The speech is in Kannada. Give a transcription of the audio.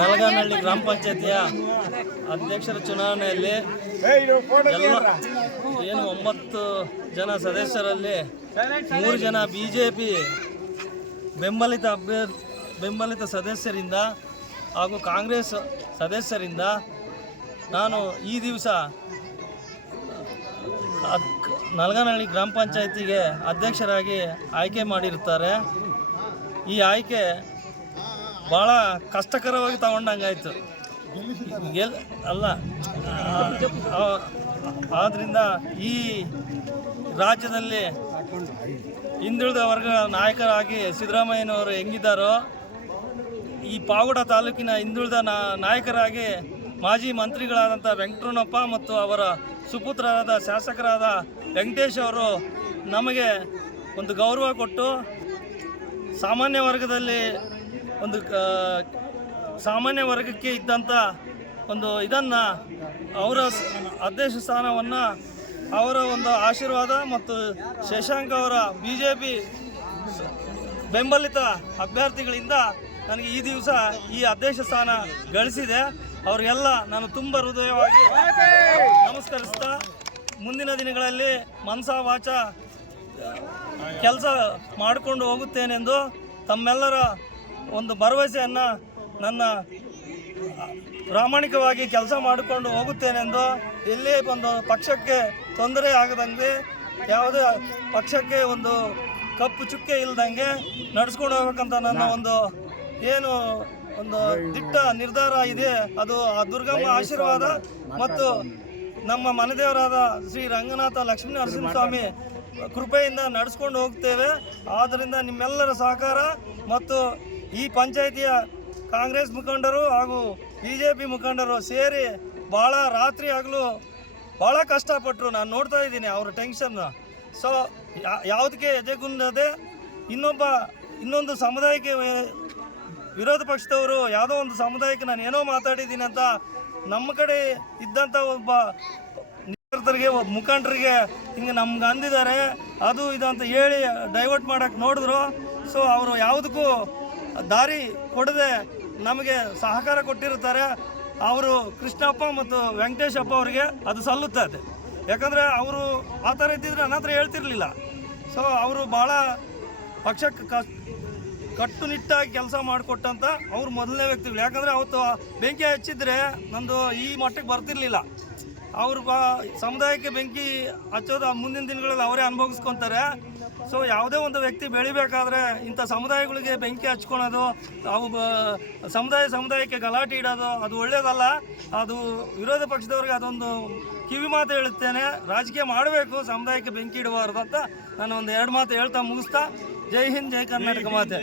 ನಲಗಾನಹಳ್ಳಿ ಗ್ರಾಮ ಪಂಚಾಯತಿಯ ಅಧ್ಯಕ್ಷರ ಚುನಾವಣೆಯಲ್ಲಿ ಏನು 9 ಜನ ಸದಸ್ಯರಲ್ಲಿ 3 ಜನ ಬಿಜೆಪಿ ಬೆಂಬಲಿತ ಸದಸ್ಯರಿಂದ ಹಾಗೂ ಕಾಂಗ್ರೆಸ್ ಸದಸ್ಯರಿಂದ ನಾನು ಈ ದಿವಸ ನಲಗಾನಹಳ್ಳಿ ಗ್ರಾಮ ಪಂಚಾಯತಿಗೆ ಅಧ್ಯಕ್ಷರಾಗಿ ಆಯ್ಕೆ ಮಾಡಿರ್ತಾರೆ. ಈ ಆಯ್ಕೆ ಭಾಳ ಕಷ್ಟಕರವಾಗಿ ತಗೊಂಡಂಗಾಯ್ತು. ಆದ್ದರಿಂದ ಈ ರಾಜ್ಯದಲ್ಲಿ ಹಿಂದುಳಿದ ವರ್ಗ ನಾಯಕರಾಗಿ ಸಿದ್ದರಾಮಯ್ಯನವರು ಹೆಂಗಿದ್ದಾರೋ, ಈ ಪಾವಗಡ ತಾಲೂಕಿನ ಹಿಂದುಳಿದ ನಾಯಕರಾಗಿ ಮಾಜಿ ಮಂತ್ರಿಗಳಾದಂಥ ವೆಂಕಟರಮಣಪ್ಪ ಮತ್ತು ಅವರ ಸುಪುತ್ರರಾದ ಶಾಸಕರಾದ ವೆಂಕಟೇಶ್ ಅವರು ನಮಗೆ ಒಂದು ಗೌರವ ಕೊಟ್ಟು ಸಾಮಾನ್ಯ ವರ್ಗದಲ್ಲಿ ಸಾಮಾನ್ಯ ವರ್ಗಕ್ಕೆ ಇದ್ದಂಥ ಒಂದು ಇದನ್ನು ಅವರ ಅಧ್ಯಕ್ಷ ಸ್ಥಾನವನ್ನು ಅವರ ಒಂದು ಆಶೀರ್ವಾದ ಮತ್ತು ಶಶಾಂಕ್ ಅವರ BJP ಬೆಂಬಲಿತ ಅಭ್ಯರ್ಥಿಗಳಿಂದ ನನಗೆ ಈ ದಿವಸ ಈ ಅಧ್ಯಕ್ಷ ಸ್ಥಾನ ಗಳಿಸಿದೆ. ಅವರಿಗೆಲ್ಲ ನಾನು ತುಂಬ ಹೃದಯವಾಗಿ ನಮಸ್ಕರಿಸ್ತಾ ಮುಂದಿನ ದಿನಗಳಲ್ಲಿ ಮನಸಾ ವಾಚ ಕೆಲಸ ಮಾಡಿಕೊಂಡು ಹೋಗುತ್ತೇನೆಂದು ತಮ್ಮೆಲ್ಲರ ಒಂದು ಭರವಸೆಯನ್ನು ನನ್ನ ಪ್ರಾಮಾಣಿಕವಾಗಿ ಕೆಲಸ ಮಾಡಿಕೊಂಡು ಹೋಗುತ್ತೇನೆಂದು, ಎಲ್ಲೇ ಒಂದು ಪಕ್ಷಕ್ಕೆ ತೊಂದರೆ ಆಗದಂಗೆ, ಯಾವುದೇ ಪಕ್ಷಕ್ಕೆ ಒಂದು ಕಪ್ಪು ಚುಕ್ಕೆ ಇಲ್ಲದಂಗೆ ನಡೆಸ್ಕೊಂಡು ಹೋಗ್ಬೇಕಂತ ನನ್ನ ಒಂದು ದಿಟ್ಟ ನಿರ್ಧಾರ ಇದೆ. ಅದು ಆ ದುರ್ಗಮ್ಮ ಆಶೀರ್ವಾದ ಮತ್ತು ನಮ್ಮ ಮನೆದೇವರಾದ ಶ್ರೀ ರಂಗನಾಥ ಲಕ್ಷ್ಮೀ ನರಸಿಂಹಸ್ವಾಮಿ ಕೃಪೆಯಿಂದ ನಡೆಸ್ಕೊಂಡು ಹೋಗ್ತೇವೆ. ಆದ್ದರಿಂದ ನಿಮ್ಮೆಲ್ಲರ ಸಹಕಾರ ಮತ್ತು ಈ ಪಂಚಾಯಿತಿಯ ಕಾಂಗ್ರೆಸ್ ಮುಖಂಡರು ಹಾಗೂ BJP ಮುಖಂಡರು ಸೇರಿ ಭಾಳ ರಾತ್ರಿ ಆಗಲು ಭಾಳ ಕಷ್ಟಪಟ್ಟರು. ನಾನು ನೋಡ್ತಾ ಇದ್ದೀನಿ ಅವರ ಟೆನ್ಷನ್ನ. ಸೊ ಯಾವುದಕ್ಕೆ ಎದೆಗುಂದದೆ ಇನ್ನೊಂದು ಸಮುದಾಯಕ್ಕೆ ವಿರೋಧ ಪಕ್ಷದವರು ಯಾವುದೋ ಒಂದು ಸಮುದಾಯಕ್ಕೆ ನಾನು ಏನೋ ಮಾತಾಡಿದ್ದೀನಿ ಅಂತ ನಮ್ಮ ಕಡೆ ಇದ್ದಂಥ ಒಬ್ಬ ಮುಖಂಡರಿಗೆ ಹಿಂಗೆ ನಮ್ಗೆ ಅಂದಿದ್ದಾರೆ, ಅದು ಇದಂತ ಹೇಳಿ ಡೈವರ್ಟ್ ಮಾಡೋಕ್ಕೆ ನೋಡಿದ್ರು. ಸೊ ಅವರು ಯಾವುದಕ್ಕೂ ದಾರಿ ಕೊಡದೆ ನಮಗೆ ಸಹಕಾರ ಕೊಟ್ಟಿರ್ತಾರೆ. ಅವರು ಕೃಷ್ಣಪ್ಪ ಮತ್ತು ವೆಂಕಟೇಶಪ್ಪ ಅವರಿಗೆ ಅದು ಸಲ್ಲುತ್ತದೆ. ಯಾಕಂದರೆ ಅವರು ಆ ಥರ ಇದ್ದಿದ್ರೆ ನನ್ನ ಹತ್ರ ಹೇಳ್ತಿರ್ಲಿಲ್ಲ. ಸೊ ಅವರು ಭಾಳ ಪಕ್ಷಕ್ಕೆ ಕಟ್ಟುನಿಟ್ಟಾಗಿ ಕೆಲಸ ಮಾಡಿಕೊಟ್ಟಂಥ ಅವ್ರು ಮೊದಲನೇ ವ್ಯಕ್ತಿಗಳು. ಯಾಕಂದರೆ ಅವತ್ತು ಬೆಂಕಿ ಹಚ್ಚಿದ್ರೆ ನಂದು ಈ ಮಟ್ಟಕ್ಕೆ ಬರ್ತಿರ್ಲಿಲ್ಲ. ಅವರು ಸಮುದಾಯಕ್ಕೆ ಬೆಂಕಿ ಹಚ್ಚೋದು ಮುಂದಿನ ದಿನಗಳಲ್ಲಿ ಅವರೇ ಅನುಭವಿಸ್ಕೊತಾರೆ. ಸೊ ಯಾವುದೇ ಒಂದು ವ್ಯಕ್ತಿ ಬೆಳಿಬೇಕಾದ್ರೆ ಇಂಥ ಸಮುದಾಯಗಳಿಗೆ ಬೆಂಕಿ ಹಚ್ಕೊಳೋದು, ಅವು ಸಮುದಾಯಕ್ಕೆ ಗಲಾಟೆ ಇಡೋದು ಅದು ಒಳ್ಳೆಯದಲ್ಲ. ಅದು ವಿರೋಧ ಪಕ್ಷದವ್ರಿಗೆ ಅದೊಂದು ಕಿವಿ ಮಾತು ಹೇಳುತ್ತೇನೆ, ರಾಜಕೀಯ ಮಾಡಬೇಕು, ಸಮುದಾಯಕ್ಕೆ ಬೆಂಕಿ ಇಡಬಾರ್ದು ಅಂತ ನಾನು ಒಂದು 2 ಮಾತು ಹೇಳ್ತಾ ಮುಗಿಸ್ತಾ, ಜೈ ಹಿಂದ್, ಜೈ ಕರ್ನಾಟಕ ಮಾತೆ.